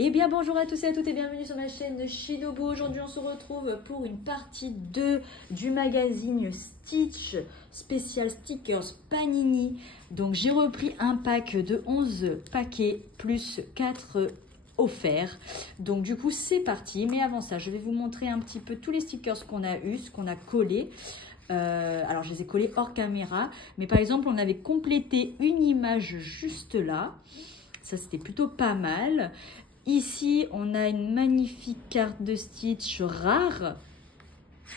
Eh bien bonjour à tous et à toutes et bienvenue sur ma chaîne Shinobu. Aujourd'hui on se retrouve pour une partie 2 du magazine Stitch spécial stickers Panini. Donc j'ai repris un pack de 11 paquets plus 4 offerts. Donc du coup c'est parti, mais avant ça je vais vous montrer un petit peu tous les stickers qu'on a eu, ce qu'on a collé. Alors je les ai collés hors caméra, mais par exemple on avait complété une image juste là. Ça c'était plutôt pas mal. Ici, on a une magnifique carte de Stitch rare,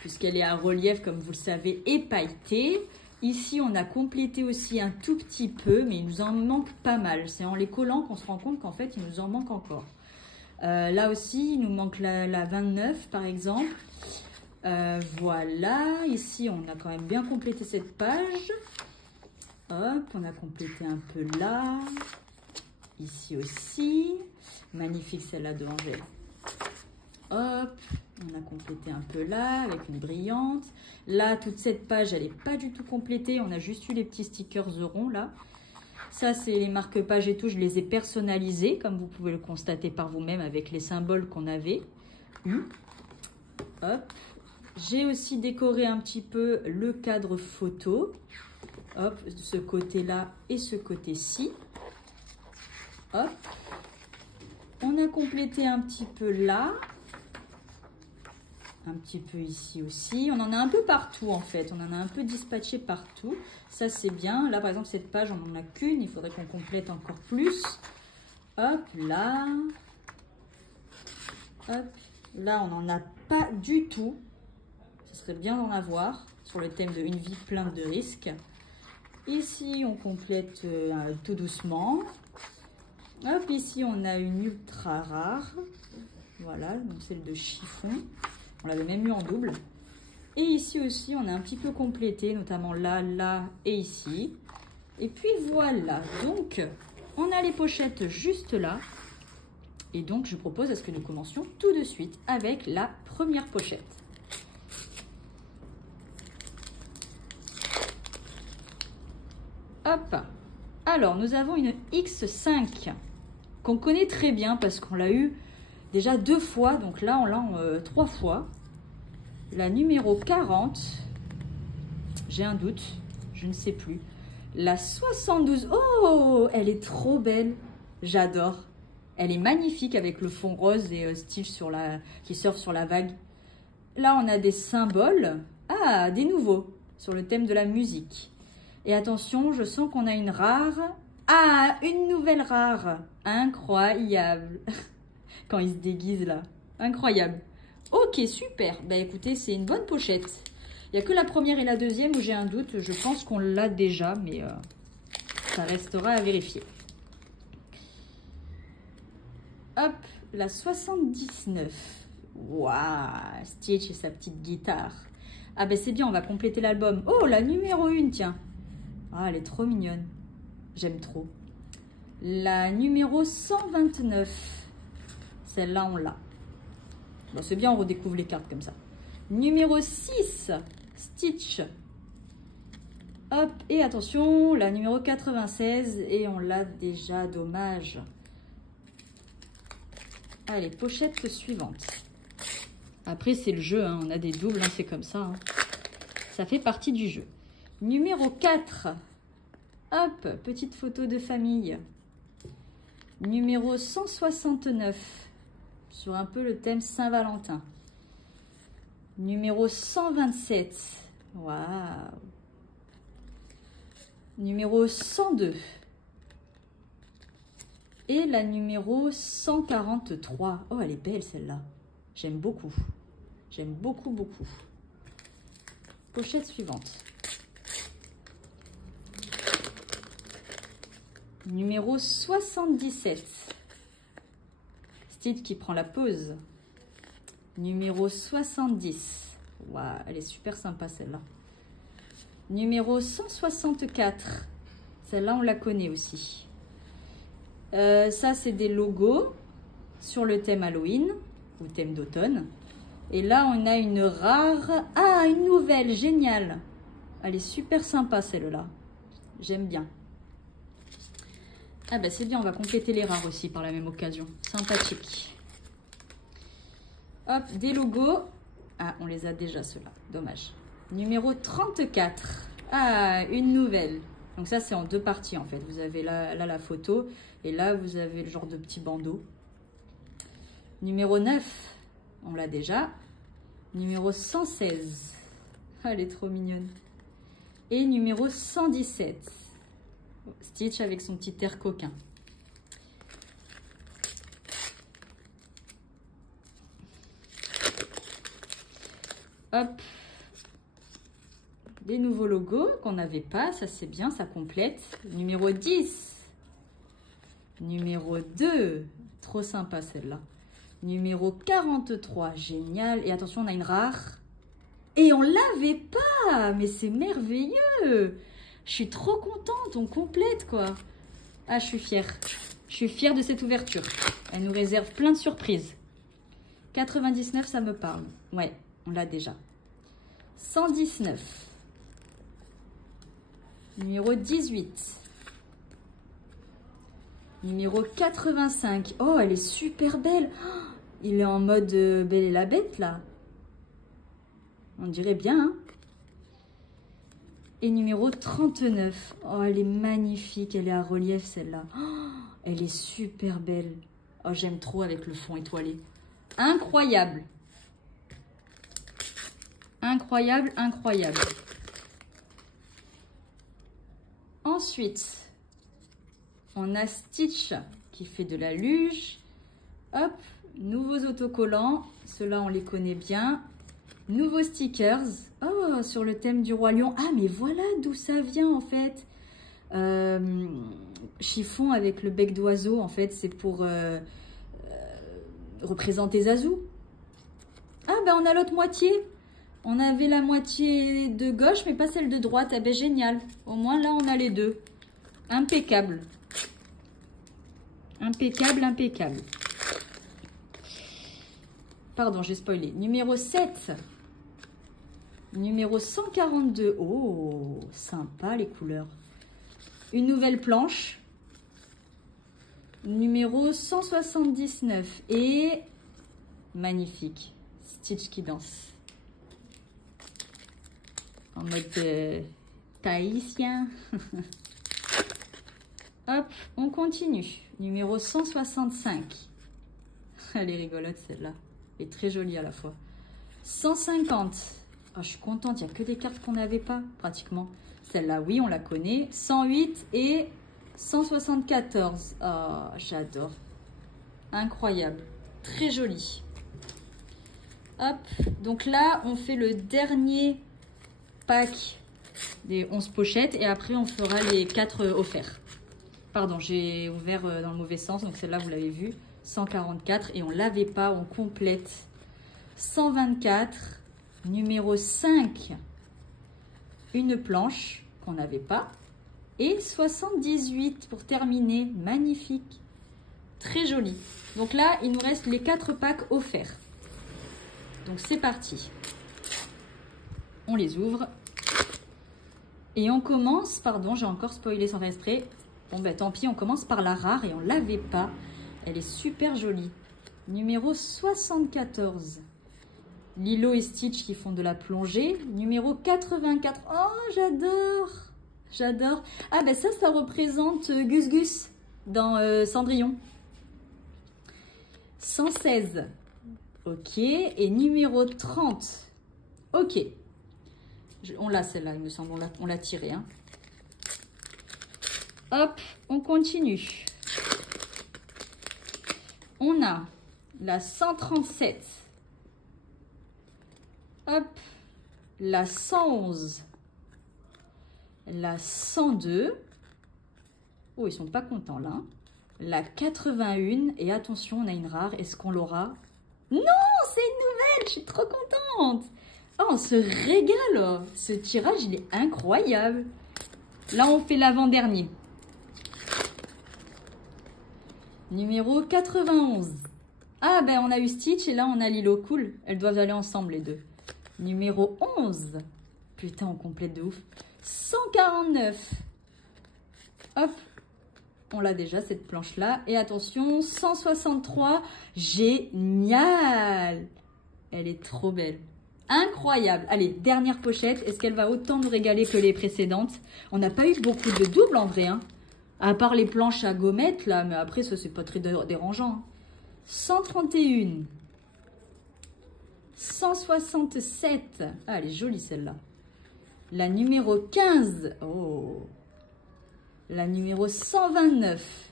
puisqu'elle est à relief, comme vous le savez, et pailletée. Ici, on a complété aussi un tout petit peu, mais il nous en manque pas mal. C'est en les collant qu'on se rend compte qu'en fait, il nous en manque encore. Là aussi, il nous manque la 29, par exemple. Voilà, ici, on a quand même bien complété cette page. Hop, on a complété un peu là. Ici aussi. Magnifique celle-là de Angèle. Hop, on a complété un peu là avec une brillante. Là, toute cette page, elle n'est pas du tout complétée. On a juste eu les petits stickers ronds là. Ça, c'est les marque-pages et tout. Je les ai personnalisés, comme vous pouvez le constater par vous-même avec les symboles qu'on avait eu. Hop. J'ai aussi décoré un petit peu le cadre photo. Hop, de ce côté-là et ce côté-ci. Hop. On a complété un petit peu là, un petit peu ici aussi. On en a un peu partout en fait, on en a un peu dispatché partout. Ça c'est bien. Là par exemple cette page on n'en a qu'une, il faudrait qu'on complète encore plus. Hop, là. Hop, là on n'en a pas du tout. Ce serait bien d'en avoir sur le thème de une vie pleine de risques. Ici on complète tout doucement. Hop, ici on a une ultra rare, voilà, donc celle de chiffon, on l'avait même eu en double. Et ici aussi on a un petit peu complété, notamment là, là et ici. Et puis voilà, donc on a les pochettes juste là. Et donc je propose à ce que nous commencions tout de suite avec la première pochette. Hop, alors nous avons une X5. Qu'on connaît très bien parce qu'on l'a eu déjà 2 fois, donc là on l'a 3 fois. La numéro 40, j'ai un doute, je ne sais plus. La 72, oh, elle est trop belle, j'adore. Elle est magnifique avec le fond rose et Stitch qui surfe sur la vague. Là on a des symboles, des nouveaux, sur le thème de la musique. Et attention, je sens qu'on a une rare. Ah, une nouvelle rare. Incroyable. Quand il se déguise là. Incroyable. Ok, super. Bah écoutez, c'est une bonne pochette. Il n'y a que la première et la deuxième où j'ai un doute. Je pense qu'on l'a déjà, mais ça restera à vérifier. Hop, la 79. Waouh, Stitch et sa petite guitare. Ah ben c'est bien, on va compléter l'album. Oh, la numéro 1, tiens. Ah, elle est trop mignonne. J'aime trop. La numéro 129. Celle-là, on l'a. Bon, c'est bien, on redécouvre les cartes comme ça. Numéro 6. Stitch. Hop, et attention, la numéro 96. Et on l'a déjà, dommage. Allez, pochette suivante. Après, c'est le jeu, hein. On a des doubles, hein, c'est comme ça. Hein. Ça fait partie du jeu. Numéro 4. Hop, petite photo de famille. Numéro 169. Sur un peu le thème Saint-Valentin. Numéro 127. Waouh. Numéro 102. Et la numéro 143. Oh, elle est belle celle-là. J'aime beaucoup. J'aime beaucoup, beaucoup. Pochette suivante. Numéro 77. Stitch qui prend la pause. Numéro 70. Waouh, elle est super sympa celle-là. Numéro 164. Celle-là, on la connaît aussi. Ça, c'est des logos sur le thème Halloween ou thème d'automne. Et là, on a une rare. Ah, une nouvelle, géniale. Elle est super sympa celle-là. J'aime bien. Ah bah c'est bien, on va compléter les rares aussi par la même occasion. Sympathique. Hop, des logos. Ah, on les a déjà ceux-là, dommage. Numéro 34. Ah, une nouvelle. Donc ça c'est en deux parties en fait. Vous avez là la photo et là vous avez le genre de petit bandeau. Numéro 9, on l'a déjà. Numéro 116. Ah, elle est trop mignonne. Et numéro 117. Stitch avec son petit air coquin. Hop. Des nouveaux logos qu'on n'avait pas. Ça, c'est bien, ça complète. Numéro 10. Numéro 2. Trop sympa, celle-là. Numéro 43. Génial. Et attention, on a une rare. Et on l'avait pas. Mais c'est merveilleux. Je suis trop contente. On complète, quoi. Ah, je suis fière. Je suis fière de cette ouverture. Elle nous réserve plein de surprises. 99, ça me parle. Ouais, on l'a déjà. 119. Numéro 18. Numéro 85. Oh, elle est super belle. Oh, il est en mode Belle et la Bête, là. On dirait bien, hein. Et numéro 39. Oh, elle est magnifique. Elle est à relief, celle-là. Oh, elle est super belle. Oh, j'aime trop avec le fond étoilé. Incroyable. Incroyable, incroyable. Ensuite, on a Stitch qui fait de la luge. Hop, nouveaux autocollants. Ceux-là, on les connaît bien. Nouveaux stickers. Oh, sur le thème du Roi Lion. Ah, mais voilà d'où ça vient, en fait. Chiffon avec le bec d'oiseau, en fait, c'est pour représenter Zazu. Ah, ben, on a l'autre moitié. On avait la moitié de gauche, mais pas celle de droite. Ah ben, génial. Au moins, là, on a les deux. Impeccable. Impeccable, impeccable. Pardon, j'ai spoilé. Numéro 7. Numéro 142. Oh, sympa les couleurs. Une nouvelle planche. Numéro 179. Et magnifique. Stitch qui danse. En mode tahitien. Hop, on continue. Numéro 165. Elle est rigolote celle-là. Elle est très jolie à la fois. 150. Oh, je suis contente, il n'y a que des cartes qu'on n'avait pas, pratiquement. Celle-là, oui, on la connaît. 108 et 174. Oh, j'adore. Incroyable. Très jolie. Hop, donc là, on fait le dernier pack des 11 pochettes et après on fera les 4 offerts. Pardon, j'ai ouvert dans le mauvais sens, donc celle-là vous l'avez vu. 144 et on l'avait pas, on complète. 124, numéro 5, une planche qu'on n'avait pas. Et 78 pour terminer, magnifique. Très joli. Donc là, il nous reste les 4 packs offerts. Donc c'est parti. On les ouvre. Et on commence, pardon, j'ai encore spoilé sans faire exprès. Bon ben tant pis, on commence par la rare et on l'avait pas. Elle est super jolie. Numéro 74. Lilo et Stitch qui font de la plongée. Numéro 84. Oh, j'adore. J'adore. Ah ben ça représente Gus Gus dans Cendrillon. 116. Ok. Et numéro 30. Ok. On l'a celle-là, il me semble. On l'a tirée. Hein. Hop, on continue. On a la 137. Hop, la 111. La 102. Oh, ils sont pas contents là. La 81. Et attention, on a une rare. Est-ce qu'on l'aura? Non, c'est une nouvelle. Je suis trop contente. Oh, on se régale. Ce tirage, il est incroyable. Là, on fait l'avant-dernier. Numéro 91. Ah, ben, on a eu Stitch et là, on a Lilo. Cool. Elles doivent aller ensemble, les deux. Numéro 11. Putain, on complète de ouf. 149. Hop. on l'a déjà cette planche-là. Et attention, 163, génial! Elle est trop belle. Incroyable. Allez, dernière pochette. Est-ce qu'elle va autant nous régaler que les précédentes? On n'a pas eu beaucoup de doubles en vrai, hein. À part les planches à gommettes, là. Mais après, ça, c'est pas très dérangeant. Hein. 131. 167. Ah, elle est jolie, celle-là. La numéro 15. Oh. La numéro 129.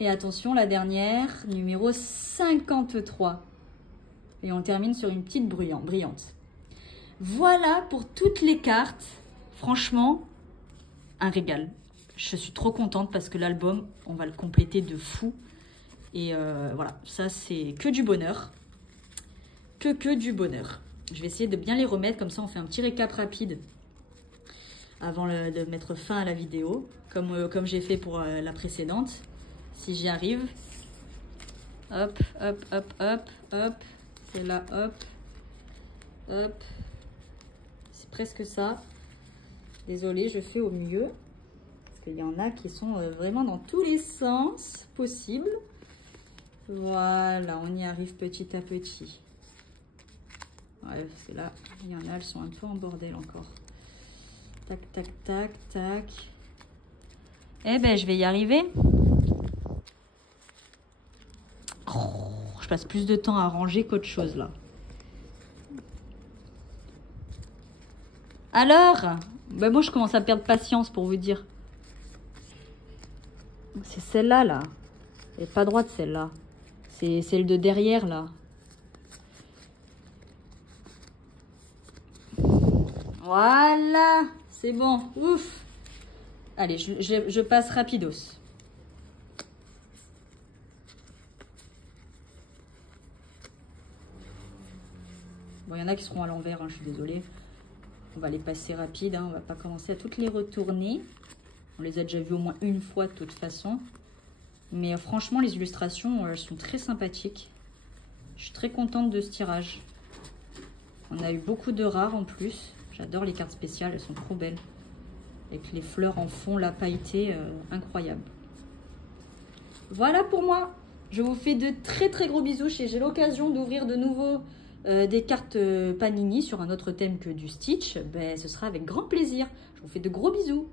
Et attention, la dernière, numéro 53. Et on termine sur une petite brillante. Voilà pour toutes les cartes. Franchement, un régal. Je suis trop contente parce que l'album, on va le compléter de fou. Et voilà, ça c'est que du bonheur. Que du bonheur. Je vais essayer de bien les remettre, comme ça on fait un petit récap rapide avant de mettre fin à la vidéo, comme j'ai fait pour la précédente, si j'y arrive. Hop, hop, hop, hop, hop. C'est là, hop, hop. C'est presque ça. Désolée, je fais au mieux. Parce qu'il y en a qui sont vraiment dans tous les sens possibles. Voilà, on y arrive petit à petit. Ouais, parce que là, il y en a, elles sont un peu en bordel encore. Tac, tac, tac, tac. Eh ben, je vais y arriver. Oh, je passe plus de temps à ranger qu'autre chose, là. Alors, ben moi, je commence à perdre patience, pour vous dire. C'est celle-là, là. Elle n'est pas droite, celle-là. C'est celle de derrière, là. Voilà, c'est bon. Ouf. Allez, je passe rapidos. Bon, il y en a qui seront à l'envers, hein, je suis désolée. On va les passer rapide, hein, on va pas commencer à toutes les retourner. On les a déjà vues au moins une fois de toute façon. Mais franchement, les illustrations, elles sont très sympathiques. Je suis très contente de ce tirage. On a eu beaucoup de rares en plus. J'adore les cartes spéciales, elles sont trop belles. Avec les fleurs en fond, la pailletée, incroyable. Voilà pour moi. Je vous fais de très gros bisous. J'ai l'occasion d'ouvrir de nouveau des cartes Panini sur un autre thème que du Stitch. Ben, ce sera avec grand plaisir. Je vous fais de gros bisous.